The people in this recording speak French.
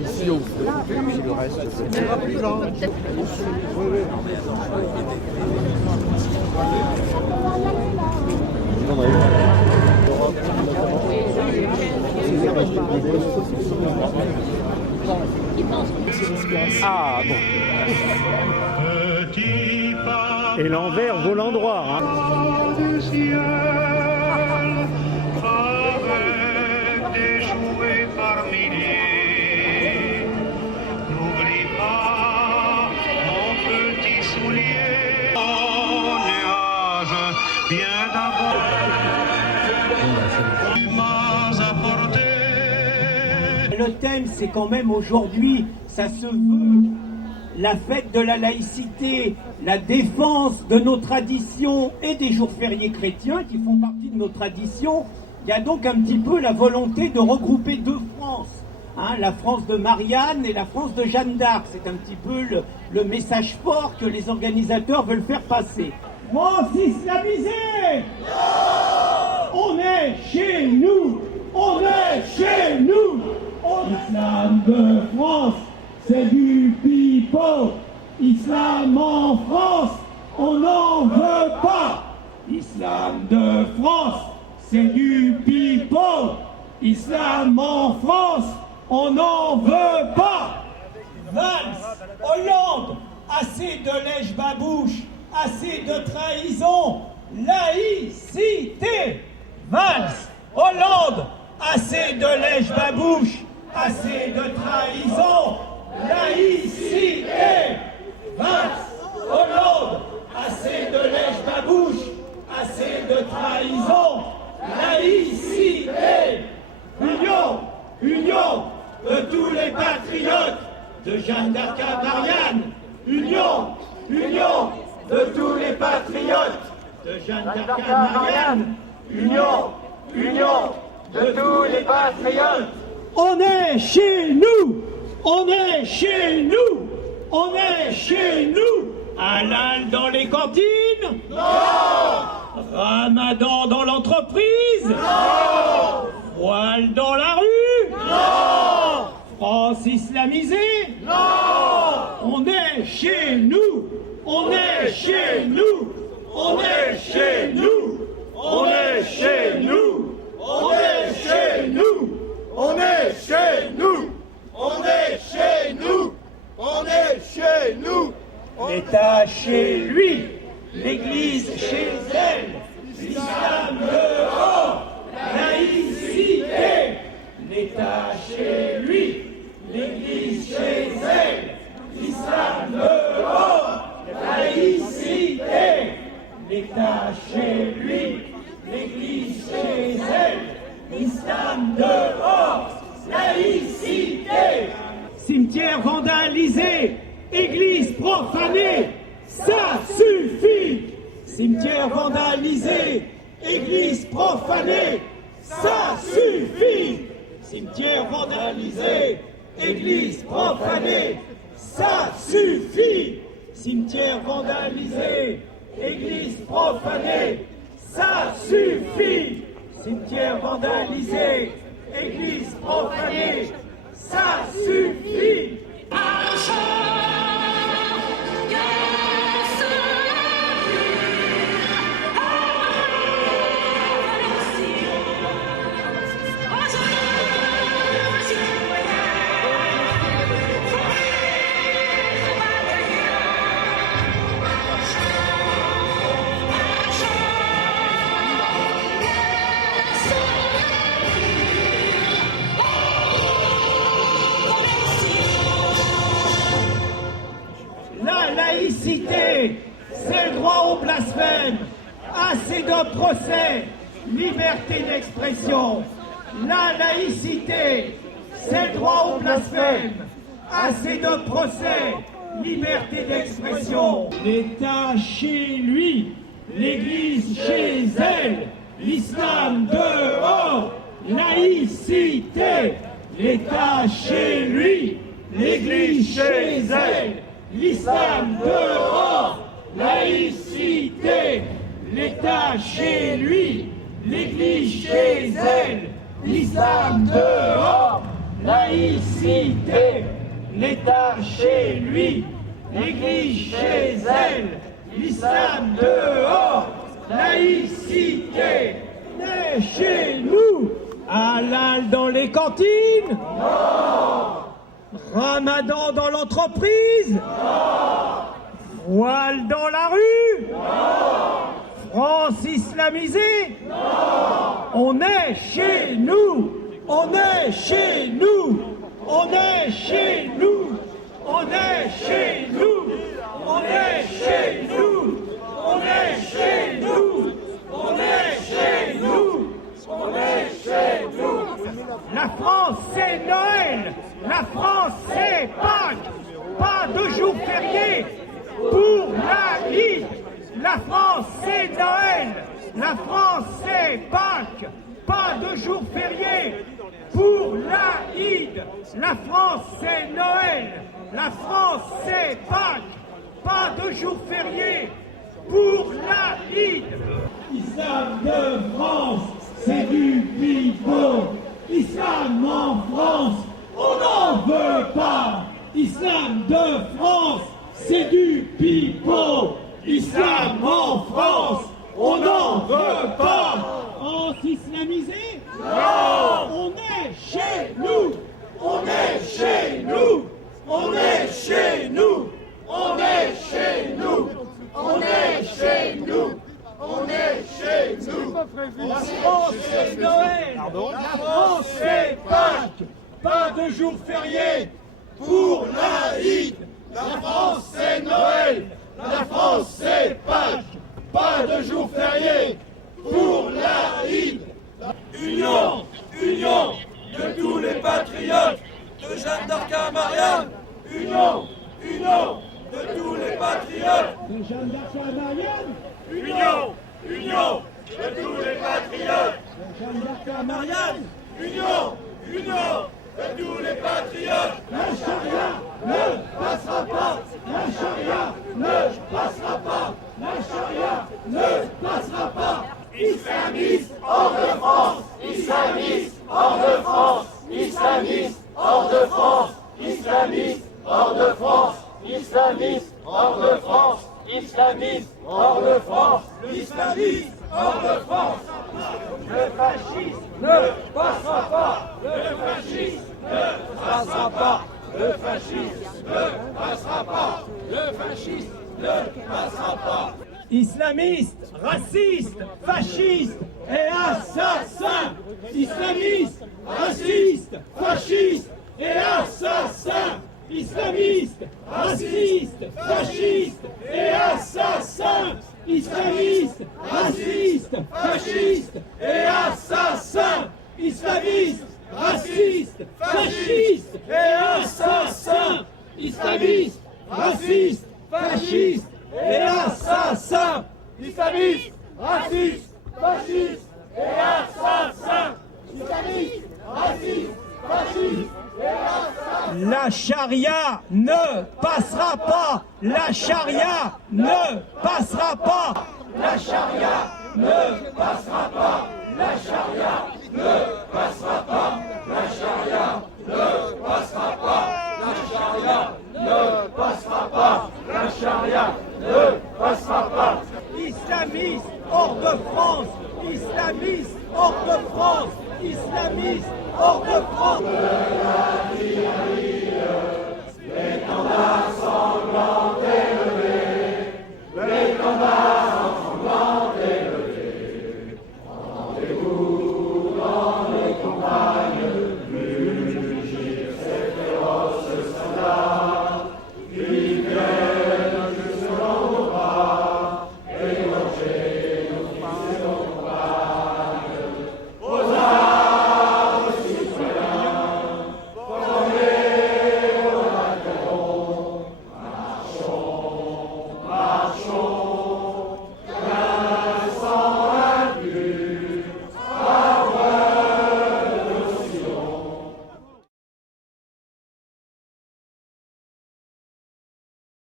Ici, au puis le reste, c'est plus lent. Ah bon. Et l'envers volant droit. Hein. Le thème, c'est quand même aujourd'hui, ça se veut, la fête de la laïcité, la défense de nos traditions et des jours fériés chrétiens qui font partie de nos traditions. Il y a donc un petit peu la volonté de regrouper deux Frances, hein, la France de Marianne et la France de Jeanne d'Arc. C'est un petit peu le message fort que les organisateurs veulent faire passer. France islamisée! On est chez nous! On est chez nous! Islam de France, c'est du pipeau. Islam en France, on n'en veut pas. Islam de France, c'est du pipeau. Islam en France, on n'en veut pas. Valls, Hollande, assez de lèche-babouche, assez de trahison. Laïcité. Valls, Hollande, assez de lèche-babouche, assez de trahison. Laïcité. Valls, Hollande, assez de lèche-babouche, assez de trahison. Laïcité. Union de tous les patriotes, de Jeanne d'Arc à Marianne. Union de tous les patriotes, de Jeanne d'Arc à Marianne. Union de tous les patriotes. On est chez nous, on est chez nous, on est chez nous. Halal dans les cantines? Non. Ramadan dans l'entreprise? Non. Voile dans la rue? Non. France islamisée? Non. On est chez nous, on est chez nous, on est chez nous, on est chez nous, on est chez nous, on est chez nous, on est chez nous, on est chez nous. L'État chez lui, l'Église chez elle, l'islam dehors, laïcité. L'État chez lui, l'Église chez elle, l'islam dehors, laïcité. L'État chez lui, l'Église chez elle, l'islam dehors, laïcité. Cimetière vandalisé, église profanée, ça suffit. Cimetière vandalisé, église profanée, ça suffit. Cimetière vandalisé, église profanée, ça suffit. Cimetière vandalisé, église profanée, ça suffit. Cimetière vandalisé, église profanée, ça suffit. C'est le droit au blasphème, assez de procès, liberté d'expression. La laïcité, c'est le droit au blasphème, assez de procès, liberté d'expression. L'État chez lui, l'Église chez elle, l'islam dehors, laïcité. L'État chez lui, l'Église chez elle, l'islam dehors, laïcité, l'État chez lui, l'Église chez elle, l'islam dehors, laïcité, l'État chez lui, l'Église chez elle, l'islam dehors, laïcité, mais chez nous, halal dans les cantines? Non. Ramadan dans l'entreprise? Non. Voile dans la rue? Non. France islamisée? Non. On est chez nous, on est chez nous, on est chez nous, on est chez nous, on est chez nous, on est chez nous, on est chez nous, on est chez nous. La France c'est Noël, la France c'est Pâques, pas de jour férié pour l'Aïd. La France c'est Noël, la France c'est Pâques, pas de jour férié pour l'Aïd. La France c'est Noël, la France c'est Pâques, pas de jour férié pour l'Aïd. Islam de France, c'est du pipeau. Islam en France, on n'en veut pas. Islam de France, c'est du pipeau. Islam en France, on n'en veut pas. France islamisée? Non. On est chez nous, on est chez nous, on est chez nous, on est chez nous, on est chez nous, on est chez nous. La France c'est Noël, la France c'est Pâques, pas de jour férié pour l'Aïd. La France c'est Noël, la France c'est Pâques, pas de jour férié pour l'Aïd. Union, union de tous les patriotes de Jeanne d'Arc à Marianne. Union, union de tous les patriotes de Jeanne d'Arc à Marianne. Union, union de tous les patriotes de Jeanne d'Arc à Marianne. Union, union de tous les patriotes. La charia ne passera pas, la charia ne passera pas, la charia ne passera pas. Islamistes hors de France, islamistes hors de France, islamistes hors de France, islamistes hors de France, islamistes hors de France, islamistes hors de France, l'islamisme hors de France. Le fascisme ne passera pas, le fascisme ne passera pas, le fascisme ne passera pas, le fascisme ne passera pas. Islamistes, racistes, fascistes et assassins. Islamistes, racistes, fascistes et assassins. Islamistes, racistes, fascistes et assassins. Islamistes, racistes, fascistes et assassins. Islamistes, racistes, fascistes et assassins. Islamistes, racistes, fascistes et assassins. Islamistes, racistes, fascistes et assassins. Islamistes, racistes, fascistes et assassins. La charia ne passera pas. La charia ne passera pas. La charia ne passera pas. La charia ne passera pas. La charia ne passera pas. La charia ne passera pas. La charia ne passera pas. Islamistes hors de France, islamistes hors de France, islamistes hors de France. L'étendard